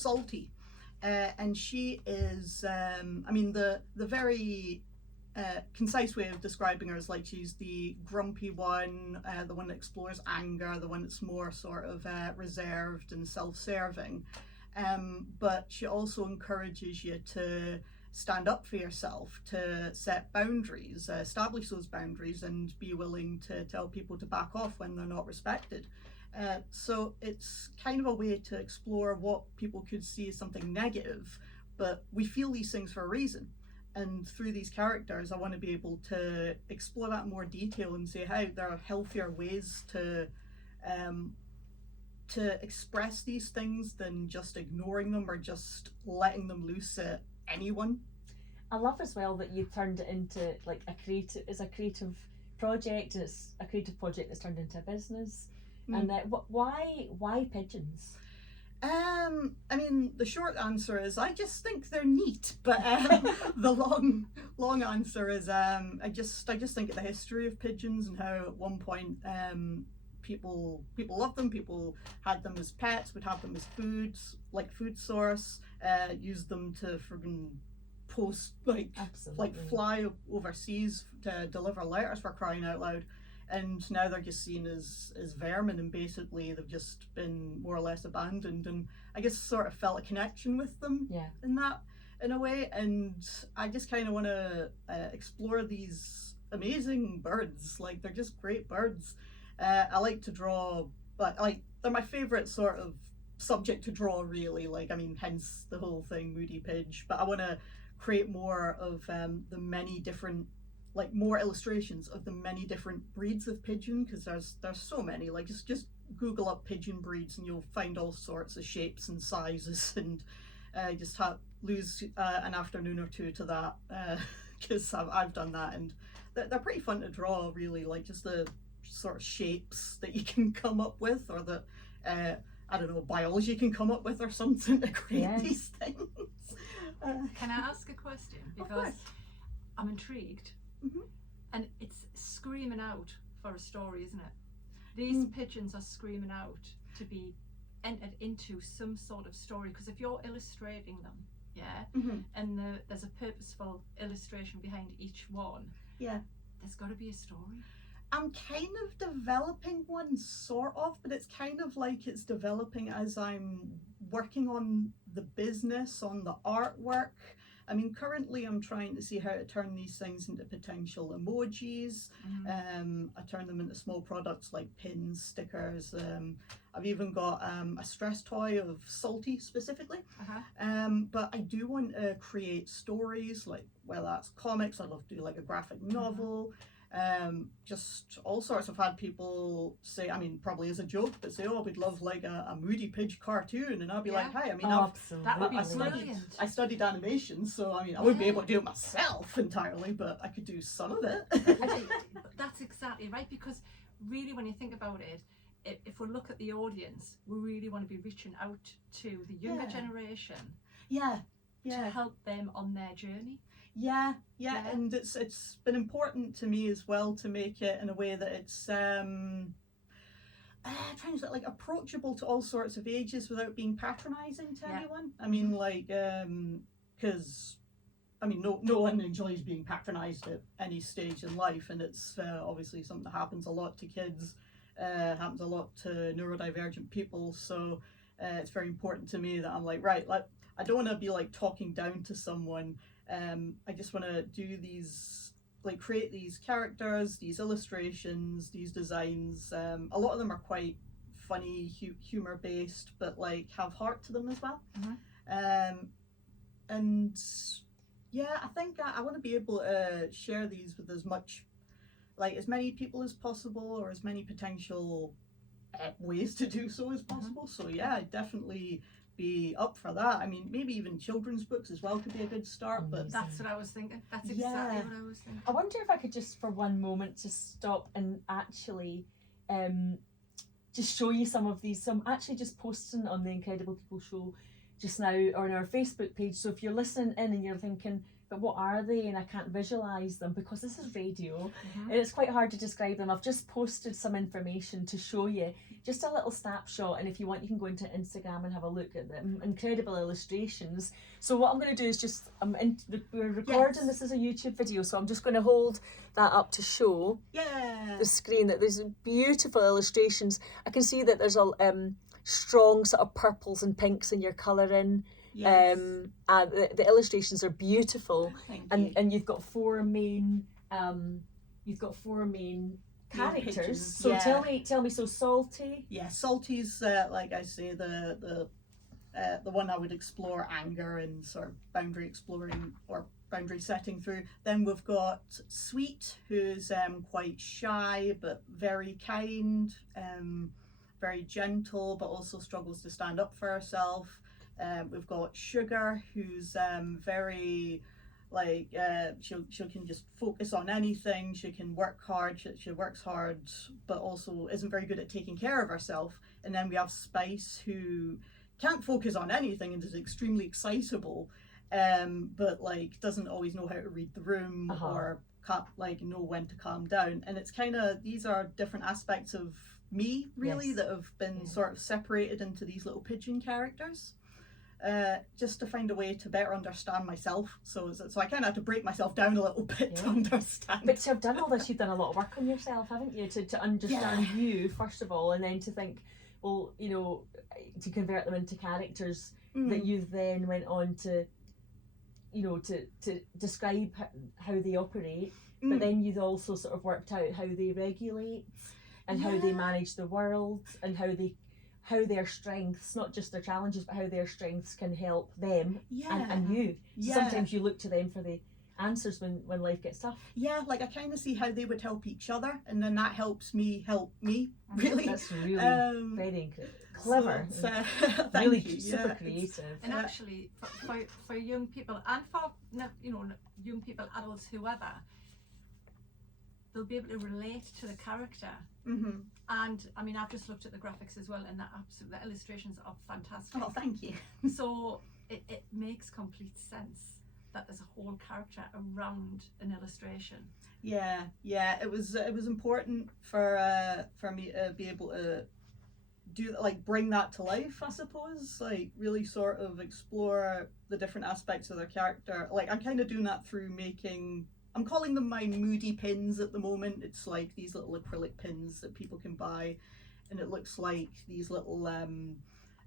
Salty, and she is, I mean, the very concise way of describing her is like she's the grumpy one, the one that explores anger, the one that's more sort of reserved and self-serving. But she also encourages you to stand up for yourself, to set boundaries, establish those boundaries, and be willing to tell people to back off when they're not respected. So it's kind of a way to explore what people could see as something negative, but we feel these things for a reason. And through these characters, I want to be able to explore that in more detail and say how there are healthier ways to express these things than just ignoring them or just letting them loose at anyone. I love as well that you turned it into like a creative project. It's a creative project that's turned into a business. And why pigeons? I mean, the short answer is I just think they're neat, but the long answer is I just think of the history of pigeons and how at one point people loved them, people had them as pets, would have them as foods, like food source, used them to friggin' post, like fly overseas to deliver letters, for crying out loud. And now they're just seen as vermin, and basically they've just been more or less abandoned. And I guess sort of felt a connection with them in a way. And I just kind of want to explore these amazing birds. Like, they're just great birds. I like to draw, but like they're my favorite sort of subject to draw, really. Like, I mean, hence the whole thing, Moodypidge. But I want to create more of the many different, like more illustrations of the many different breeds of pigeon, because there's so many. Like, just Google up pigeon breeds and you'll find all sorts of shapes and sizes, and just lose an afternoon or two to that, because I've done that, and they're pretty fun to draw, really. Like, just the sort of shapes that you can come up with, or that I don't know, biology can come up with or something to create these things. Can I ask a question? Because I'm intrigued. Mm-hmm. And it's screaming out for a story, isn't it? These pigeons are screaming out to be entered into some sort of story, because if you're illustrating them, and there's a purposeful illustration behind each one, there's got to be a story. I'm kind of developing one, sort of, but it's kind of like it's developing as I'm working on the business, on the artwork. I mean, currently I'm trying to see how to turn these things into potential emojis. I turn them into small products like pins, stickers. I've even got a stress toy of Salty specifically. But I do want to create stories, like, well, that's comics. I'd love to do like a graphic novel. Just all sorts. I've had people say, I mean, probably as a joke, but say, oh, we'd love like a Moodypidge cartoon, and I'll be like, hi, I mean, I studied animation, so I mean, I wouldn't be able to do it myself entirely, but I could do some of it. That's exactly right, because really, when you think about it, if we look at the audience, we really want to be reaching out to the younger generation to help them on their journey. And it's been important to me as well to make it in a way that it's trying to say, like, approachable to all sorts of ages without being patronizing to anyone. I mean, like, because I mean, no one enjoys being patronized at any stage in life, and it's obviously something that happens a lot to kids, happens a lot to neurodivergent people. So it's very important to me that I'm like, right, like, I don't want to be like talking down to someone. I just want to do these, like, create these characters, these illustrations, these designs. A lot of them are quite funny, humor based, but like have heart to them as well. And yeah, I think I want to be able to share these with as many people as possible, or as many potential ways to do so as possible. So yeah, I'd definitely be up for that. I mean, maybe even children's books as well could be a good start. But that's what I was thinking. That's exactly what I was thinking. I wonder if I could just for one moment just stop and actually just show you some of these. So I'm actually just posting on the Incredible People show just now on our Facebook page. So if you're listening in and you're thinking, but what are they? And I can't visualise them because this is radio, Mm-hmm. and it's quite hard to describe them. I've just posted some information to show you, just a little snapshot, and if you want you can go into Instagram and have a look at them. Incredible illustrations. So what I'm going to do is just, we're recording, Yes. this is a YouTube video, so I'm just going to hold that up to show Yeah. the screen that there's beautiful illustrations. I can see that there's a strong sort of purples and pinks in your colouring. Yes. And the illustrations are beautiful, Thank you. and you've got four main characters. pigeons, So yeah. tell me. So Salty. Yeah, Salty's like I say the one I would explore anger and sort of boundary exploring or boundary setting through. Then we've got Sweet, who's quite shy but very kind, very gentle, but also struggles to stand up for herself. We've got Sugar, who's very like she can just focus on anything. She can work hard. She works hard, but also isn't very good at taking care of herself. And then we have Spice, who can't focus on anything and is extremely excitable, but like doesn't always know how to read the room or can't like know when to calm down. And it's kind of, these are different aspects of me really, Yes. that have been sort of separated into these little pigeon characters. Just to find a way to better understand myself. So I kind of had to break myself down a little bit to understand. But to have done all this, you've done a lot of work on yourself, haven't you? To understand you, first of all, and then to think, well, you know, to convert them into characters that you then went on to, you know, to describe how they operate. But then you've also sort of worked out how they regulate and how they manage the world, and how their strengths, not just their challenges, but how their strengths can help them and you. So sometimes you look to them for the answers when life gets tough. Yeah, like I kind of see how they would help each other, and then that helps me help me, really. That's really very clever. So really you. super creative. And actually, for young people, and for young people, adults, whoever, they'll be able to relate to the character. Mm-hmm. And I mean, I've just looked at the graphics as well, and the illustrations are fantastic. Oh, thank you. So it makes complete sense that there's a whole character around an illustration. Yeah, it was important for me to be able to do like bring that to life, I suppose. Like really sort of explore the different aspects of their character. Like I'm kind of doing that through making. I'm calling them my Moody pins at the moment. It's like these little acrylic pins that people can buy, and it looks like these little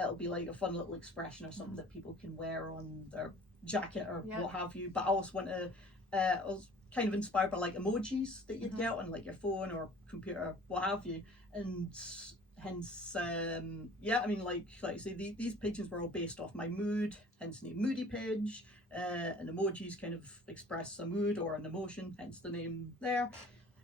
it'll be like a fun little expression or something that people can wear on their jacket or what have you. But I also want to I was kind of inspired by like emojis that you'd get on like your phone or computer, what have you, and hence I mean like I say, these pigeons were all based off my mood, hence the name Moodypidge. And emojis kind of express a mood or an emotion, hence the name there.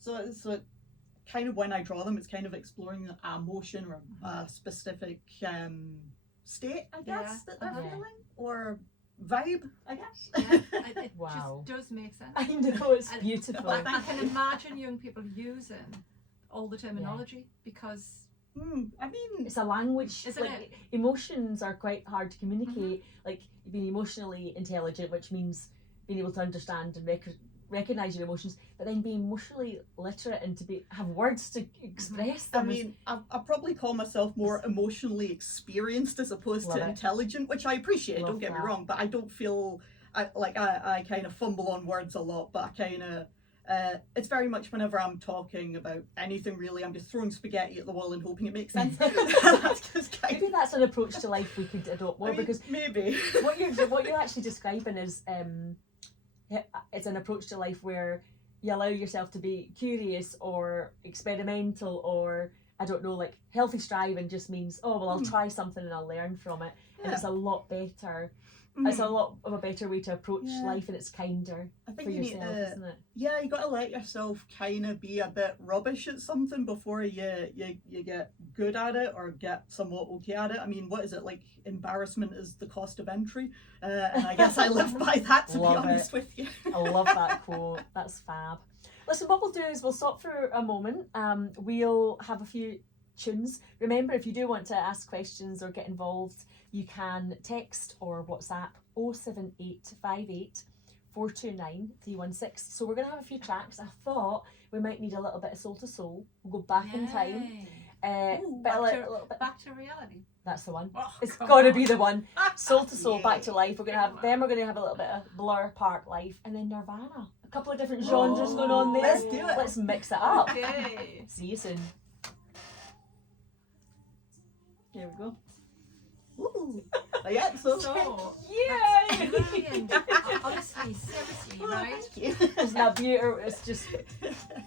So kind of when I draw them, it's kind of exploring an emotion or a specific state, I guess, that they're feeling, or vibe, I guess. Yeah, it Wow. just does make sense. I know, it's And beautiful. I can imagine young people using all the terminology because I mean, it's a language. Isn't like, it? Emotions are quite hard to communicate. Like being emotionally intelligent, which means being able to understand and recognize your emotions, but then being emotionally literate and to have words to express I them. mean, I probably call myself more emotionally experienced as opposed Love to it. intelligent, which I appreciate. Love Don't get me that. wrong, but I don't feel I kind of fumble on words a lot. But I kind of it's very much whenever I'm talking about anything really, I'm just throwing spaghetti at the wall and hoping it makes sense. That's just kind Maybe that's an approach to life we could adopt more, I mean, because maybe what you're actually describing is it's an approach to life where you allow yourself to be curious or experimental, or I don't know, like healthy striving just means, oh well, I'll try something and I'll learn from it, and it's a lot better. It's a lot of a better way to approach life, and it's kinder I think for you yourself, need to, isn't it? yeah, you got to let yourself kind of be a bit rubbish at something before you get good at it or get somewhat okay at it. I mean, what is it, like embarrassment is the cost of entry, and I guess I live by that, to be honest with you. I love that quote. That's fab. Listen, what we'll do is we'll stop for a moment. We'll have a few tunes. Remember, if you do want to ask questions or get involved, you can text or WhatsApp 07858 429 316. So we're going to have a few tracks. I thought we might need a little bit of Soul to Soul. We'll go back in time. Ooh, But back, a to, little bit. back to reality. That's the one. Oh, It's come got to on. be the one. Soul to Soul, Back to Yeah. Life. We're going to have, then we're going to have a little bit of Blur, Park Life, and then Nirvana. A couple of different genres going on there. Let's do it. Let's mix it up. Okay. See you soon. Here we go. Ooh. Oh, yeah, so. Yay! Brilliant. Honestly, seriously, right? Thank you. Isn't that beautiful? It's just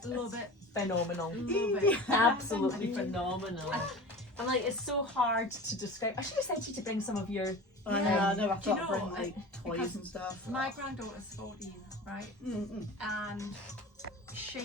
Love it. phenomenal. Love it. Absolutely phenomenal. And like, it's so hard to describe. I should have said to you to bring some of your. I Yeah. know, I've Do you got to bring know, like toys because and stuff. My granddaughter's 14, right? Mm-mm. And she